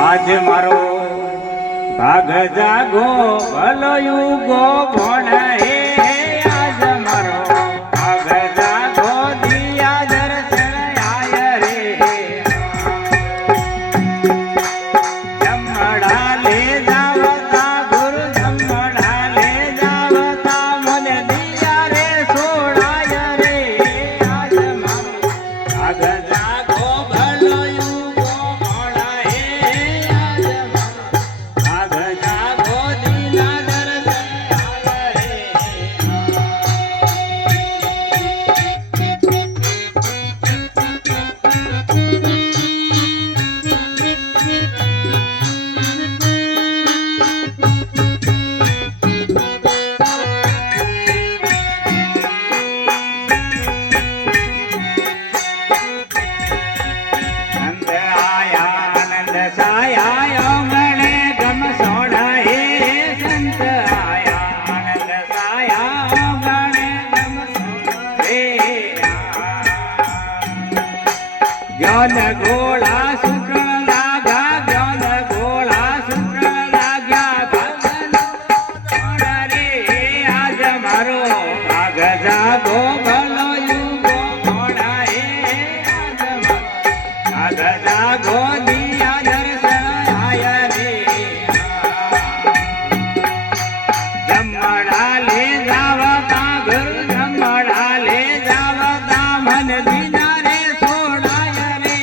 આજ મારો ભાગ જાગો ભલો યુગો ભણ હે આજ મારો ભાગ જાગો દિયા દર્શન આય રે જમડા લે જાવતા ગુરુ જમડા લે જાવતા મને દિયા રે સોડાય રે આજ મારો ભાગ જાગો ભલો યુગો ભણ હે આજ મારો ભાગ જાગો દિયા દર્શન આય રે નંદ આયા નંદ સાયા ઓગણે ગમ સોડા હે સંત આયા નંદ સાયા ઓગણે ગમ સોડા હે જ્ઞાન ગોળા શુક્ર લાગા જ્ઞાન ગોળા શુક્ર લાગ્યા ભગવાન સોડા રે આજ મારો ભાગ જાગો ભલો યુગો મોડા હે આજ મારો ભાગ જાગો દિયા દર્શન આય રે જમડા લે જાવતા ઘર જમડા લે જાવતા મન દિના રે સોડાય રે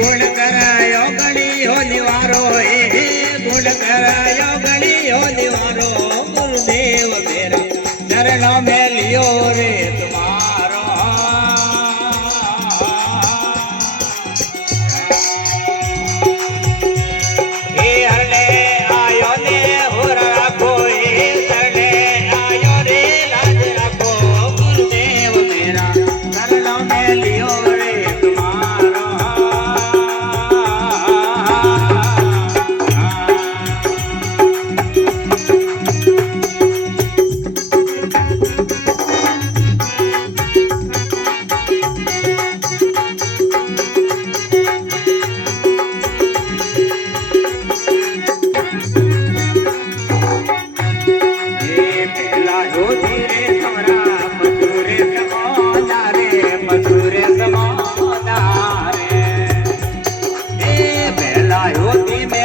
ગુણ કરાયો ગણી હો નિવારો એ ગુણ કરાયો ગણી હો નિવારો ગુરુદેવ મેરા ચરણ में लियो रे तुम्हारो हे हरने आयो ने होर राखो हे सरने आयो रे लाज राखो गुरुदेव मेरा चरणों में लियो रे तुम्हारो मधुरे समाना रे ए बेला होती में